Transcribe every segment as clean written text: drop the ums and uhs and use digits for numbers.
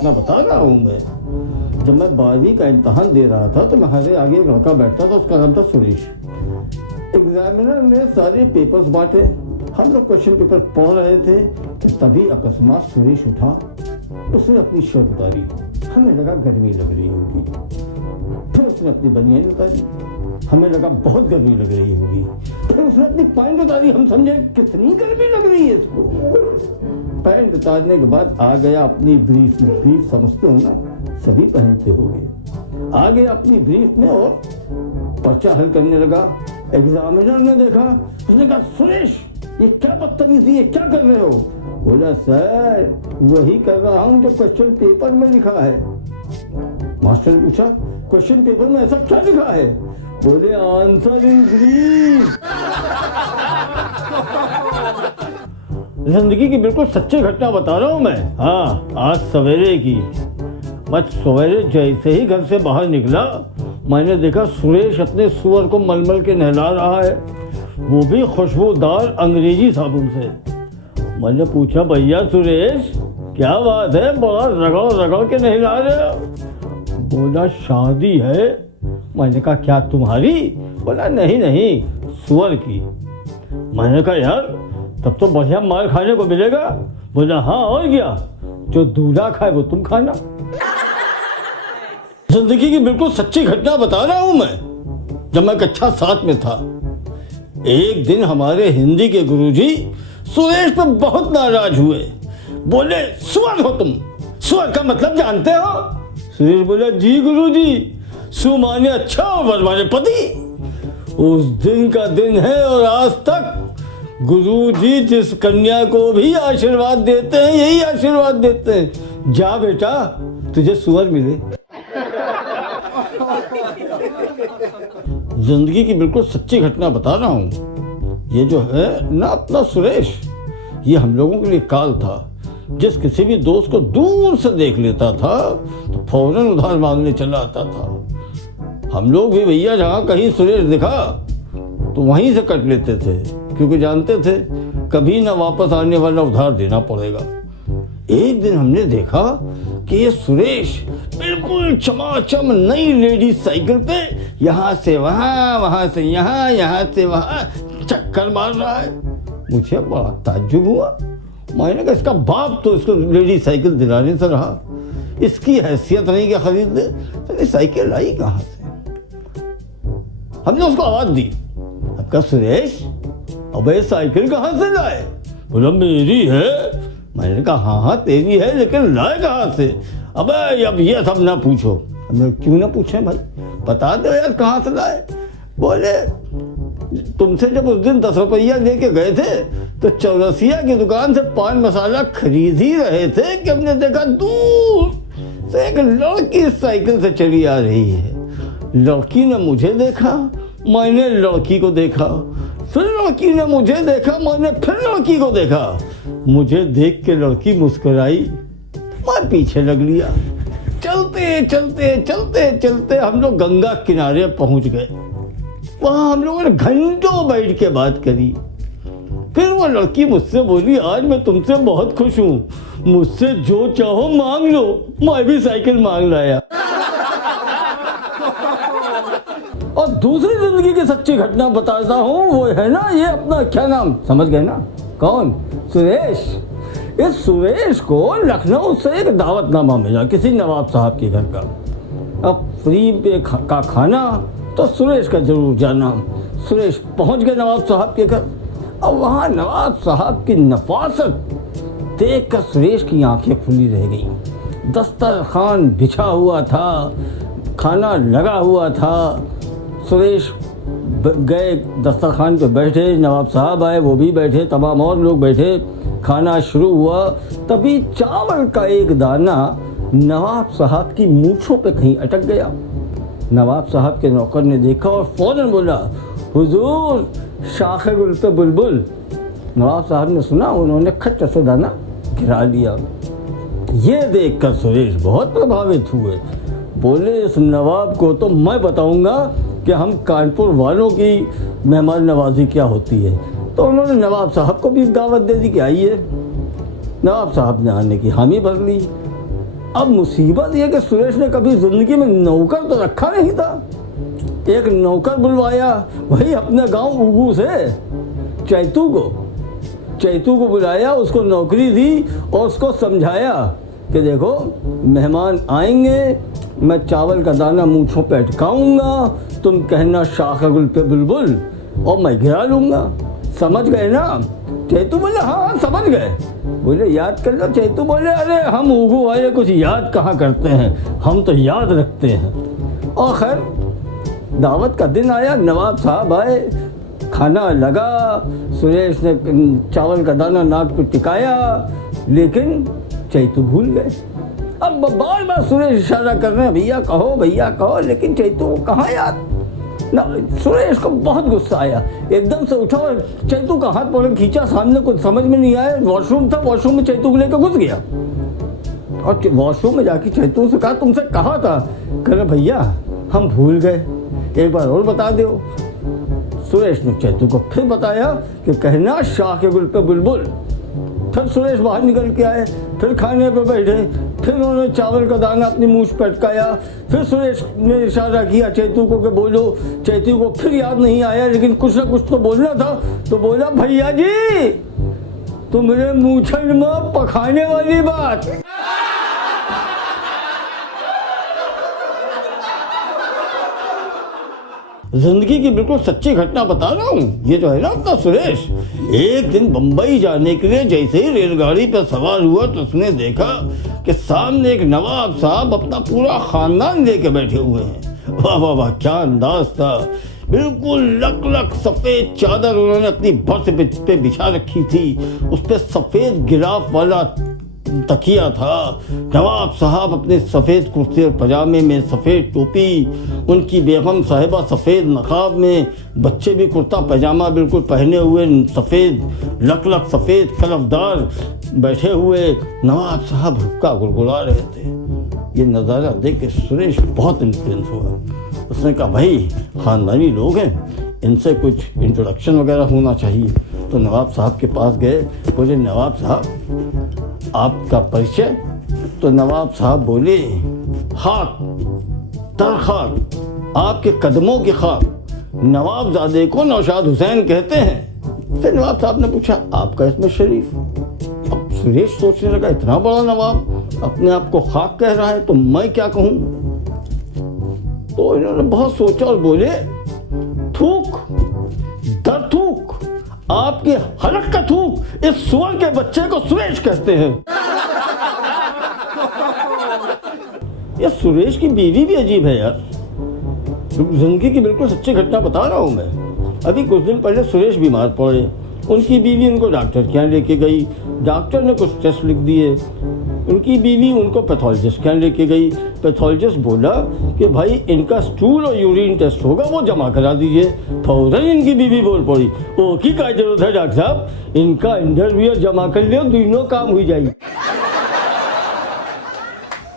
घटना बता रहा हूँ मैं। जब मैं 12वीं का इम्तहान दे रहा था तो मेरे आगे एक लड़का बैठता था, उसका नाम था सुरेश। एग्जामिनर ने सारे पेपर्स बांटे, हम लोग क्वेश्चन पेपर पढ़ रहे थे कि तभी अकस्मात सुरेश उठा, उसने अपनी शर्ट उतारी, हमें लगा गर्मी लग रही होगी। फिर उसने अपनी बनियान उतारी, हमें लगा बहुत गर्मी लग रही होगी। फिर उसने अपनी पैंट उतारी, हम समझे कितनी गर्मी लग रही है इसको। पैंट उतारने के बाद आ गया अपनी ब्रीफ में, ब्रीफ समझते हो ना, सभी पहनते होंगे। आ गया अपनी ब्रीफ में और पर्चा हल करने लगा। एग्जामिनर ने देखा, उसने कहा सुरेश ये क्या बदतमीजी है, क्या कर रहे हो? बोला सर वही कर रहा हूँ जो क्वेश्चन पेपर में लिखा है। मास्टर ने पूछा क्वेश्चन पेपर में ऐसा क्या लिखा है? बोले आंसर इन ब्रीफ। जिंदगी की बिल्कुल सच्ची घटना बता रहा हूँ मैं। हाँ, आज सवेरे की। मैं सवेरे जैसे ही घर से बाहर निकला, मैंने देखा सुरेश अपने सुअर को मलमल के नहला रहा है, वो भी खुशबूदार अंग्रेजी साबुन से। मैंने पूछा भैया सुरेश क्या बात है, बड़ा रगड़ रगड़ के नहला रहे हो? बोला शादी है। मैंने कहा क्या तुम्हारी? बोला नहीं नहीं सुअर की। मैंने कहा यार तब तो बढ़िया माल खाने को मिलेगा। बोला हाँ और क्या, जो दूल्हा खाए वो तुम खाना। जिंदगी की बिल्कुल सच्ची घटना बता रहा हूं मैं। जब मैं कक्षा 7 में था, एक दिन हमारे हिंदी के गुरुजी सुरेश पर बहुत नाराज हुए। बोले सुअर हो तुम, सुअर का मतलब जानते हो? सुरेश बोला जी गुरुजी, सु माने अच्छा और वर माने पति। उस दिन का दिन है और आज तक गुरुजी जिस कन्या को भी आशीर्वाद देते हैं यही आशीर्वाद देते हैं, जा बेटा तुझे सुअर मिले। जिंदगी की बिल्कुल सच्ची घटना बता रहा हूँ। ये जो है ना अपना सुरेश, ये हम लोगों के लिए काल था। जिस किसी भी दोस्त को दूर से देख लेता था तो फौरन उधार मांगने चला आता था। हम लोग भी भैया जहाँ कहीं सुरेश दिखा तो वहीं से कट लेते थे, क्योंकि जानते थे कभी ना वापस आने वाला उधार देना पड़ेगा। एक दिन हमने देखा कि ये सुरेश बिल्कुल चमाचम नई लेडीज साइकिल पे यहाँ से वहाँ, वहाँ से यहाँ, यहाँ से वहाँ चक्कर मार रहा है। मुझे बड़ा ताज्जुब हुआ। मैंने कहा इसका बाप तो इसको लेडीज साइकिल दिलाने से रहा, इसकी हैसियत नहीं कि खरीद दे, तो साइकिल आई कहाँ से? हमने उसको आवाज दी, आपका सुरेश अबे साइकिल कहाँ से लाए? बोला मेरी है। मैंने कहा हाँ हाँ तेरी है, लेकिन लाए कहाँ से? अबे अब ये सब ना पूछो। हमने क्यों ना पूछे भाई, बता दो यार कहाँ से लाए। बोले तुमसे जब उस दिन 10 रुपया लेके गए थे तो चौरसिया की दुकान से पान मसाला खरीद ही रहे थे कि हमने देखा दूर से एक लड़की साइकिल से चली आ रही है। लड़की ने मुझे देखा, मैंने लड़की को देखा, फिर लड़की ने मुझे देखा, मैंने फिर लड़की को देखा। मुझे देख के लड़की मुस्कुराई, मैं पीछे लग लिया। चलते चलते चलते चलते हम लोग गंगा किनारे पहुंच गए। वहां हम लोगों ने घंटों बैठ के बात करी। फिर वो लड़की मुझसे बोली आज मैं तुमसे बहुत खुश हूँ, मुझसे जो चाहो मांग लो। मैं भी साइकिल मांग लाया। और दूसरी जिंदगी की सच्ची घटना बताता हूँ, वो है ना ये अपना क्या नाम समझ गए ना, कौन? सुरेश। इस सुरेश को लखनऊ से एक दावतनामा मिला किसी नवाब साहब के घर का। अब फ्री पे का खाना तो सुरेश का जरूर जाना। सुरेश पहुंच गए नवाब साहब के घर। अब वहाँ नवाब साहब की नफासत देखकर सुरेश की आंखें खुली रह गई। दस्तरखान बिछा हुआ था, खाना लगा हुआ था। सुरेश गए दस्तरखान पे बैठे, नवाब साहब आए, वो भी बैठे, तमाम और लोग बैठे। खाना शुरू हुआ, तभी चावल का एक दाना नवाब साहब की मूंछों पे कहीं अटक गया। नवाब साहब के नौकर ने देखा और फौरन बोला हुजूर शाखे गुल पे बुलबुल। नवाब साहब ने सुना, उन्होंने खट से दाना गिरा लिया। ये देखकर सुरेश बहुत प्रभावित हुए। बोले इस नवाब को तो मैं बताऊंगा कि हम कानपुर वालों की मेहमान नवाजी क्या होती है। तो उन्होंने नवाब साहब को भी दावत दे दी कि आइए। नवाब साहब ने आने की हामी भर ली। अब मुसीबत यह कि सुरेश ने कभी जिंदगी में नौकर तो रखा नहीं था। एक नौकर बुलवाया, वही अपने गांव उगू से चैतू को बुलाया, उसको नौकरी दी और उसको समझाया कि देखो मेहमान आएंगे, मैं चावल का दाना मूंछों पे अटकाऊंगा, तुम कहना शाख गुल पे बुलबुल और मैं गिरा लूंगा। समझ गए ना? चैतू बोले हाँ समझ गए। बोले याद कर लो। चैतू बोले अरे हम उगू वाले कुछ याद कहाँ करते हैं, हम तो याद रखते हैं। और खैर दावत का दिन आया, नवाब साहब आए, खाना लगा, सुरेश ने चावल का दाना नाक पे टिकाया, लेकिन चैतू भूल गए। अब बार बार सुरेश इशारा कर रहे हैं भैया कहो, लेकिन चैतू को कहाँ याद ना। सुरेश को बहुत गुस्सा आया, एकदम से उठा और चैतू का हाथ पकड़ खींचा, सामने कुछ समझ में नहीं आया, वॉशरूम था, वॉशरूम में चैतू को लेकर घुस गया। और वॉशरूम में जाके चैतू से कहा तुमसे कहा था, कह रहे भैया हम भूल गए, एक बार और बता दो। सुरेश ने चैतू को फिर बताया कि कहना शाह के गुल पे बुलबुल। फिर सुरेश बाहर निकल के आए, फिर खाने पे बैठे, फिर उन्होंने चावल का दाना अपनी मूंछ पे अटकाया, फिर सुरेश ने इशारा किया चैतू को कि बोलो। चैतू को फिर याद नहीं आया, लेकिन कुछ ना कुछ तो बोलना था, तो बोला भैया जी तुम्हारे मूछन में पखाने वाली बात। जिंदगी की बिल्कुल सच्ची घटना बता रहा हूँ। ये जो है ना अपना सुरेश, एक दिन बंबई जाने के लिए जैसे ही रेलगाड़ी पर सवार हुआ तो उसने देखा कि सामने एक नवाब साहब अपना पूरा खानदान लेके बैठे हुए हैं। वाह वाह वाह, क्या अंदाज था। बिल्कुल लक सफेद चादर उन्होंने अपनी बर्थ पे बिछा रखी थी, उस पर सफेद गिराफ वाला तकिया था। नवाब साहब अपने सफ़ेद कुर्ते और पजामे में, सफ़ेद टोपी, उनकी बेगम साहिबा सफ़ेद नकाब में, बच्चे भी कुर्ता पजामा बिल्कुल पहने हुए, सफ़ेद लक सफ़ेद कलफदार बैठे हुए नवाब साहब हुक्का गुलगुला रहे थे। ये नज़ारा देख के सुरेश बहुत इन्फ्लुएंस हुआ। उसने कहा भाई ख़ानदानी लोग हैं, इनसे कुछ इंट्रोडक्शन वगैरह होना चाहिए। तो नवाब साहब के पास गए, बोले नवाब साहब आपका परिचय? तो नवाब साहब बोले खाक तर खाक, आपके कदमों की खाक। नवाबजादे को नौशाद हुसैन कहते हैं। फिर नवाब साहब ने पूछा आपका इसमें शरीफ? अब सुरेश सोचने लगा इतना बड़ा नवाब अपने आप को खाक कह रहा है तो मैं क्या कहूं। तो इन्होंने बहुत सोचा और बोले थूक दर थूक, आपके हलक का थूक, इस सुअर के बच्चे को सुरेश कहते हैं। ये सुरेश की बीवी भी अजीब है यार। जिंदगी की बिल्कुल सच्ची घटना बता रहा हूं मैं। अभी कुछ दिन पहले सुरेश बीमार पड़े, उनकी बीवी उनको डॉक्टर के यहाँ लेके गई, डॉक्टर ने कुछ टेस्ट लिख दिए, उनकी बीवी उनको पैथोलॉजिस्ट के यहाँ लेके गई। पैथोलॉजिस्ट बोला कि भाई इनका स्टूल और यूरिन टेस्ट होगा, वो जमा करा दीजिए। फौरन इनकी बीवी बोल पड़ी ओ की क्या जरूरत है डॉक्टर साहब, इनका इंटरव्यू जमा कर लियो, दोनों काम हुई जाएगी।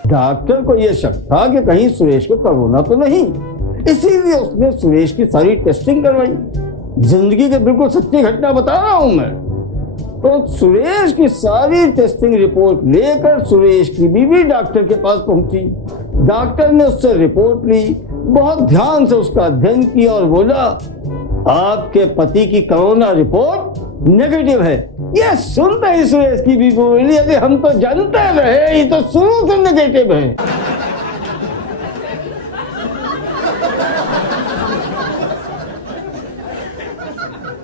डॉक्टर को यह शक था कि कहीं सुरेश को कोरोना तो नहीं, इसीलिए उसने सुरेश की सारी टेस्टिंग करवाई। जिंदगी की बिल्कुल सच्ची घटना बता रहा हूं मैं। तो सुरेश की सारी टेस्टिंग रिपोर्ट लेकर सुरेश की बीवी डॉक्टर के पास पहुंची। डॉक्टर ने उससे रिपोर्ट ली, बहुत ध्यान से उसका अध्ययन किया और बोला आपके पति की कोरोना रिपोर्ट नेगेटिव है। ये सुनते ही सुरेश की बीवी बोली अरे हम तो जानते रहे, ये तो शुरू से नेगेटिव है।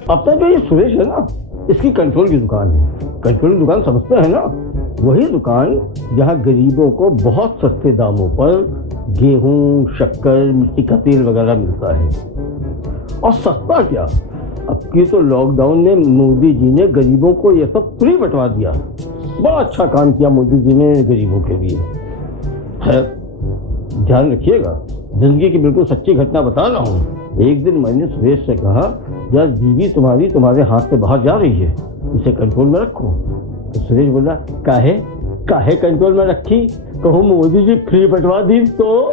अपना जो ये सुरेश है ना, इसकी कंट्रोल की दुकान है। कंट्रोल की दुकान समझते हैं ना, वही दुकान जहाँ गरीबों को बहुत सस्ते दामों पर गेहूं, शक्कर, मिट्टी का तेल वगैरह मिलता है। और सस्ता क्या, अब की तो लॉकडाउन में मोदी जी ने गरीबों को ये सब फ्री बंटवा दिया। बड़ा अच्छा काम किया मोदी जी ने गरीबों के लिए। खैर ध्यान रखिएगा, जिंदगी की बिल्कुल सच्ची घटना बता रहा हूँ। एक दिन मैंने सुरेश से कहा यार बीवी तुम्हारी तुम्हारे हाथ से बाहर जा रही है, इसे कंट्रोल में रखो। तो सुरेश बोला काहे कंट्रोल में रखी, कहूँ मोदी जी फ्री बंटवा दी तो।